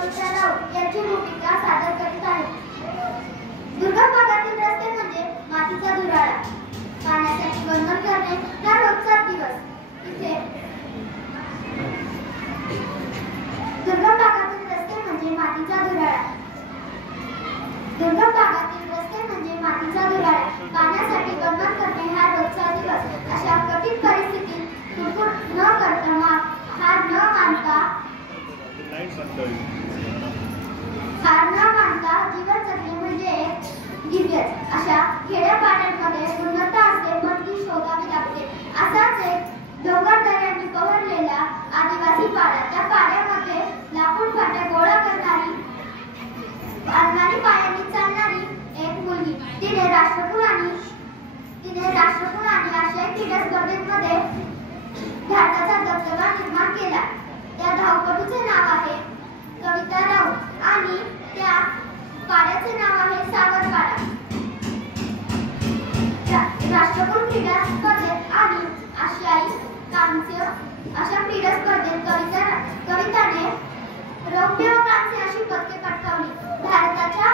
कविता राऊत यांची भूमिका सादर करीत आहे. दुर्गम भागातील रस्ते म्हणजे मातीचा धुराळा. पाण्यासाठी वणवण करणे हा रोजचा दिवस. इथे दुर्गम भागातील रस्ते म्हणजे मातीचा धुराळा. दुर्गम भागातील रस्ते म्हणजे मातीचा धुराळा. पाण्यासाठी वणवण करणे हा रोजचा दिवस. अशा कठीण परिस्थितीत तुटफूट न करता हार न मानता जीवन जगणे म्हणजे एक दिव्यच. अशा खेड्यापाड्यांमध्ये गुणवत्ता असते पण ती शोधावी लागते. असाच एक डोंगर दऱ्यांनी बहरलेला आदिवासी पाडा. त्या पाड्यामध्ये लाकूड फाट्या गोळा करणारी अनवाणी पायांनी चालणारी एक मुलगी. तिने राष्ट्रकुल आणि आशियाई क्रीडा स्पर्धेमध्ये भारताचा दबदबा निर्माण केला. त्या धावपटूचे नाव आहे कविता राऊत आणि त्या पाड्याचे नाव आहे सावरपाडा. राष्ट्रकुल क्रीडा स्पर्धेत आणि आशियाई कांस्य अशा क्रीडा स्पर्धेत कविताने रौप्य व कांस्य अशी पदके पटकावली. भारताचा